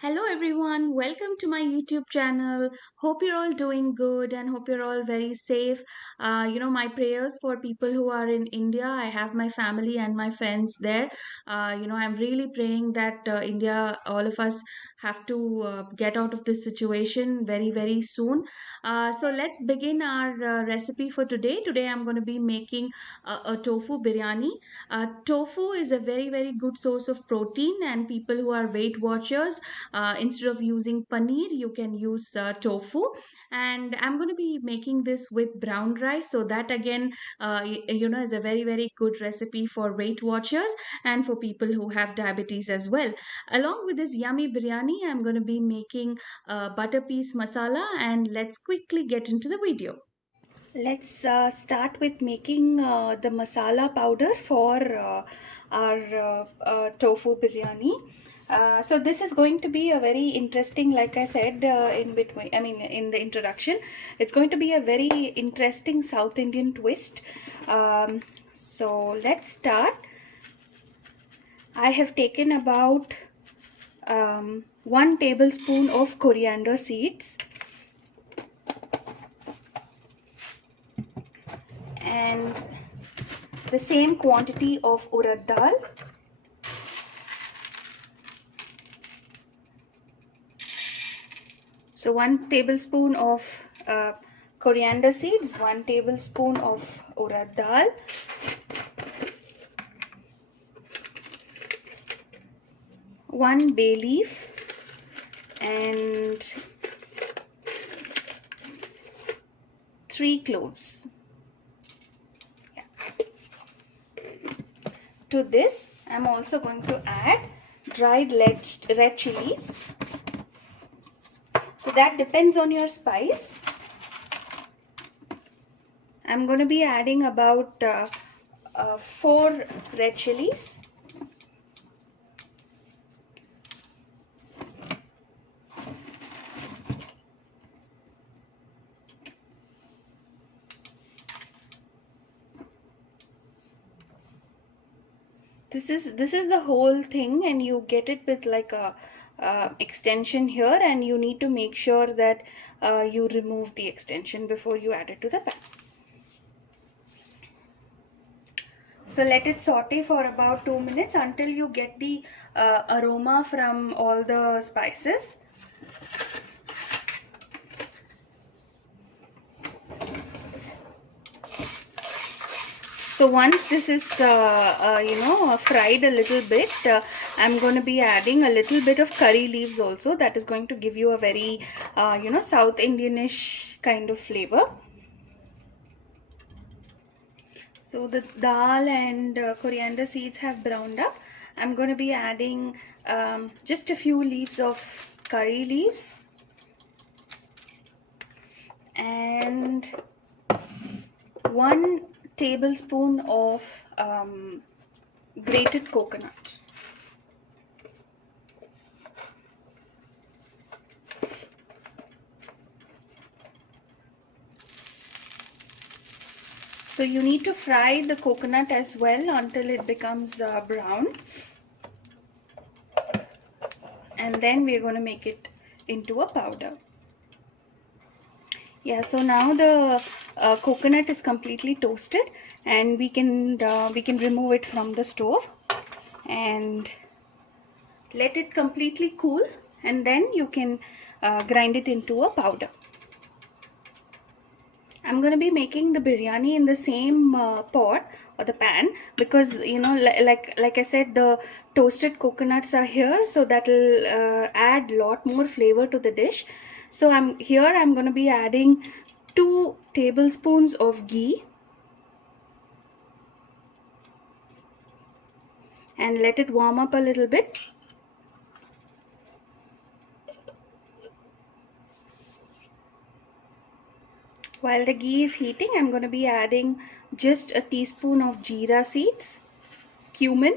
Hello everyone, welcome to my YouTube channel. Hope you're all doing good and hope you're all very safe. My prayers for people who are in India. I have my family and my friends there. I'm really praying that India, all of us have to get out of this situation very, very soon. So let's begin our recipe for today. Today I'm going to be making a tofu biryani. Tofu is a very, very good source of protein, and people who are Weight Watchers, instead of using paneer, you can use tofu. And I'm going to be making this with brown rice. So that again, is a very, very good recipe for Weight Watchers and for people who have diabetes as well. Along with this yummy biryani, I'm going to be making butter peas masala, and let's quickly get into the video. Let's start with making the masala powder for our tofu biryani. So this is going to be a very interesting, like I said in between, in the introduction, it's going to be a very interesting South Indian twist. So let's start. I have taken about 1 tablespoon of coriander seeds and the same quantity of urad dal. So 1 tablespoon of coriander seeds, 1 tablespoon of urad dal, one bay leaf, and 3 cloves. Yeah. To this, I'm also going to add dried red chilies. So that depends on your spice. I'm going to be adding about 4 red chilies. This is the whole thing, and you get it with like a extension here, and you need to make sure that you remove the extension before you add it to the pan. So let it saute for about 2 minutes until you get the aroma from all the spices. So once this is fried a little bit, I'm going to be adding a little bit of curry leaves also. That is going to give you a very South Indianish kind of flavor. So the dal and coriander seeds have browned up. I'm going to be adding just a few leaves of curry leaves and 1 tablespoon of grated coconut. So you need to fry the coconut as well until it becomes brown, and then we're going to make it into a powder. Yeah, so now the coconut is completely toasted, and we can remove it from the stove and let it completely cool, and then you can grind it into a powder. I'm going to be making the biryani in the same pot or the pan, because like I said, the toasted coconuts are here, so that will add lot more flavor to the dish. So I'm going to be adding 2 tablespoons of ghee and let it warm up a little bit. While the ghee is heating, I'm going to be adding just a teaspoon of jeera seeds, cumin.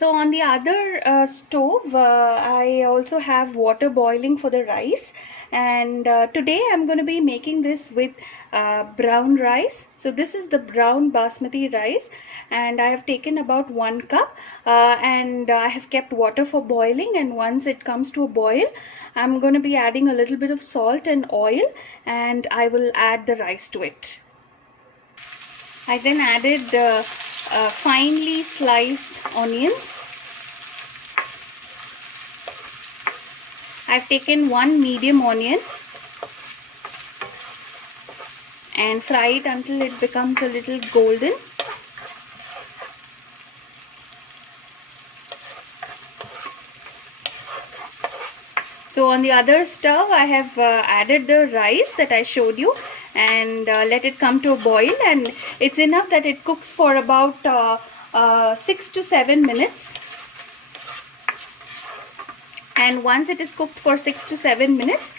So on the other stove, I also have water boiling for the rice, and today I'm going to be making this with brown rice. So this is the brown basmati rice, and I have taken about 1 cup, and I have kept water for boiling, and once it comes to a boil, I'm going to be adding a little bit of salt and oil, and I will add the rice to it. I then added finely sliced onions. I've taken 1 medium onion and fry it until it becomes a little golden. So on the other stove, I have added the rice that I showed you, and let it come to a boil, and it's enough that it cooks for about 6 to 7 minutes. And once it is cooked for 6 to 7 minutes,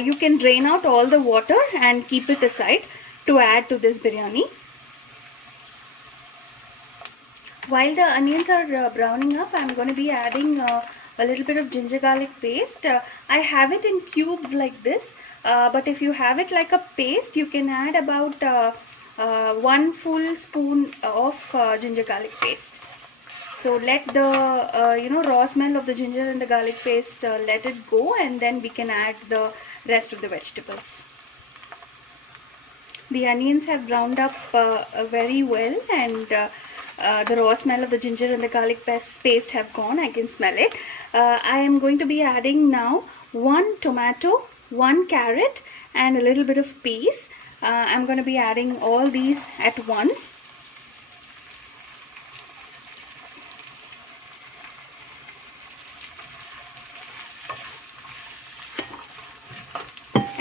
you can drain out all the water and keep it aside to add to this biryani. While the onions are browning up, I'm going to be adding a little bit of ginger garlic paste. I have it in cubes like this, but if you have it like a paste, you can add about 1 full spoon of ginger garlic paste. So let the raw smell of the ginger and the garlic paste, let it go, and then we can add the rest of the vegetables. The onions have browned up very well, and the raw smell of the ginger and the garlic paste have gone. I can smell it. I am going to be adding now 1 tomato, 1 carrot, and a little bit of peas. I'm going to be adding all these at once.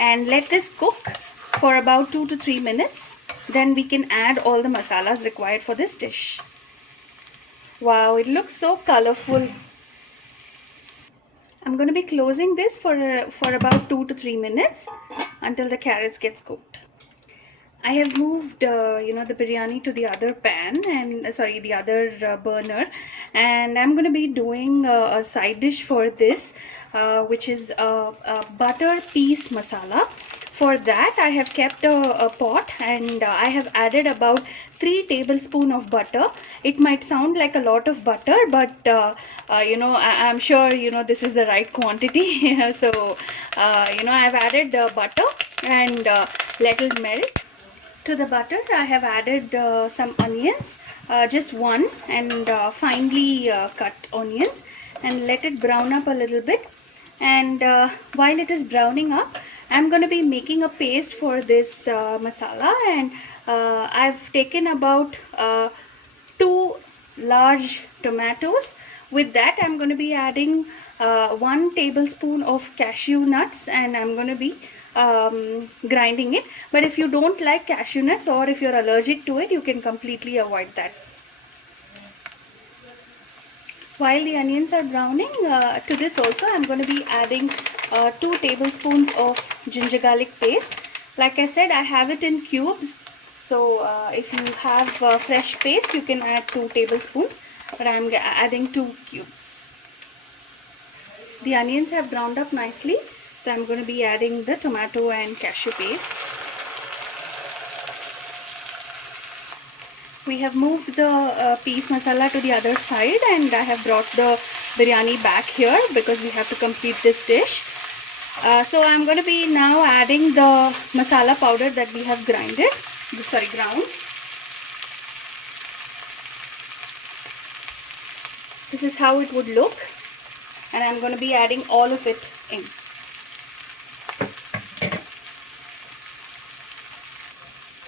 And let this cook for about 2 to 3 minutes. Then we can add all the masalas required for this dish. Wow, it looks so colorful. I'm going to be closing this for about 2 to 3 minutes until the carrots gets cooked. I have moved the biryani to the other pan, and the other burner, and I'm going to be doing a side dish for this, which is a butter peas masala. For that, I have kept a pot, and I have added about 3 tablespoons of butter. It might sound like a lot of butter, but I'm sure this is the right quantity. So I've added butter and let it melt. To the butter, I have added some onions, just one, and finely cut onions, and let it brown up a little bit. And while it is browning up, I'm going to be making a paste for this masala, and I've taken about 2 large tomatoes. With that, I'm going to be adding 1 tablespoon of cashew nuts, and I'm going to be grinding it. But if you don't like cashew nuts, or if you're allergic to it, you can completely avoid that. While the onions are browning, to this also I'm going to be adding 2 tablespoons of ginger garlic paste. Like I said, I have it in cubes, so if you have fresh paste, you can add 2 tablespoons, but I'm adding 2 cubes. The onions have browned up nicely, so I'm going to be adding the tomato and cashew paste. We have moved the peas masala to the other side, and I have brought the biryani back here because we have to complete this dish. So I'm going to be now adding the masala powder that we have ground. This is how it would look, and I'm going to be adding all of it in.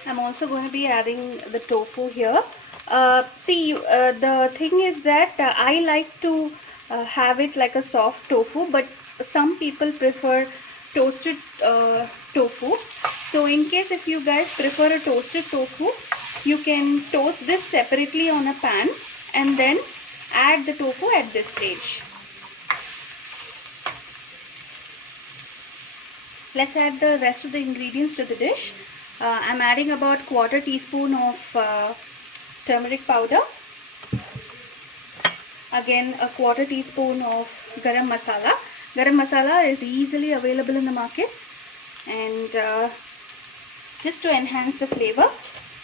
I'm also going to be adding the tofu here. The thing is that I like to have it like a soft tofu, but some people prefer toasted tofu. So in case if you guys prefer a toasted tofu, you can toast this separately on a pan and then add the tofu at this stage. Let's add the rest of the ingredients to the dish. I'm adding about 1/4 teaspoon of turmeric powder, Again, a quarter teaspoon of garam masala. Garam masala is easily available in the markets, and just to enhance the flavor.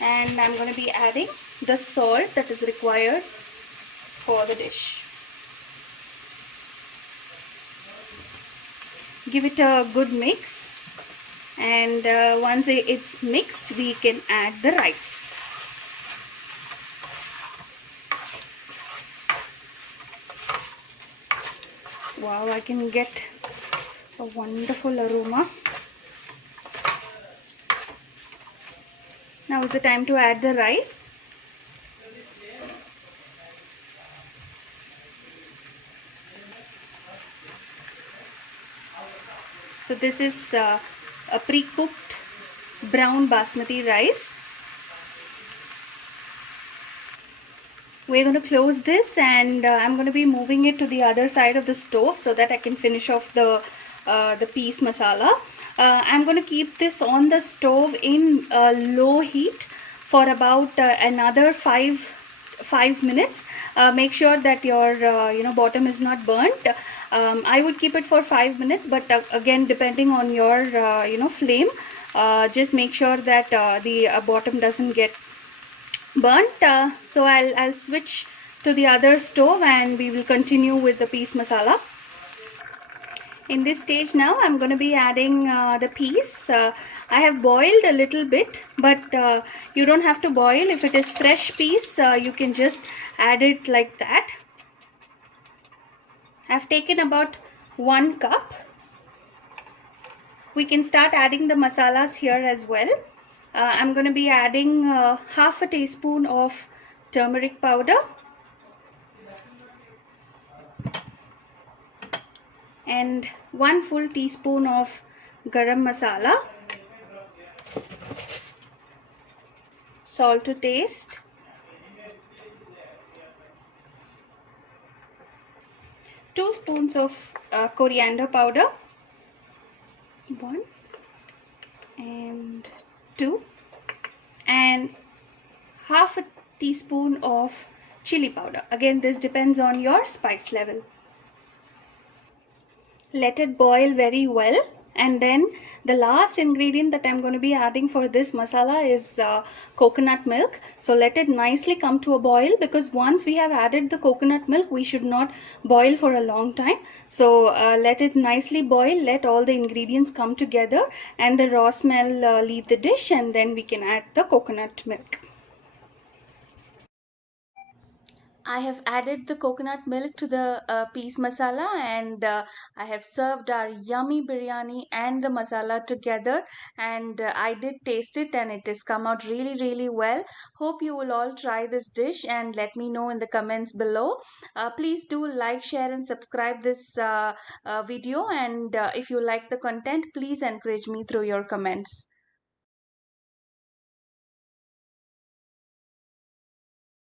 And I'm going to be adding the salt that is required for the dish. Give it a good mix, and once it's mixed, we can add the rice. Wow, I can get a wonderful aroma. Now is the time to add the rice. So this is a pre-cooked brown basmati rice. We're going to close this, and I'm going to be moving it to the other side of the stove so that I can finish off the peas masala. I'm going to keep this on the stove in low heat for about another five minutes. Make sure that your bottom is not burnt. I would keep it for 5 minutes, but again, depending on your flame, just make sure that the bottom doesn't get burnt. So I'll switch to the other stove, and we will continue with the peas masala. In this stage now, I'm going to be adding the peas. I have boiled a little bit, but you don't have to boil. If it is fresh peas, you can just add it like that. I've taken about 1 cup. We can start adding the masalas here as well. I'm going to be adding half a teaspoon of turmeric powder, and 1 full teaspoon of garam masala, salt to taste, 2 spoons of coriander powder, 1 and 2, and half a teaspoon of chili powder. Again, this depends on your spice level. Let it boil very well, and then the last ingredient that I'm going to be adding for this masala is coconut milk. So let it nicely come to a boil, because once we have added the coconut milk, we should not boil for a long time. So let it nicely boil, let all the ingredients come together and the raw smell leave the dish, and then we can add the coconut milk. I have added the coconut milk to the peas masala, and I have served our yummy biryani and the masala together, and I did taste it, and it has come out really well. Hope you will all try this dish and let me know in the comments below. Please do like, share and subscribe this video, and if you like the content, please encourage me through your comments.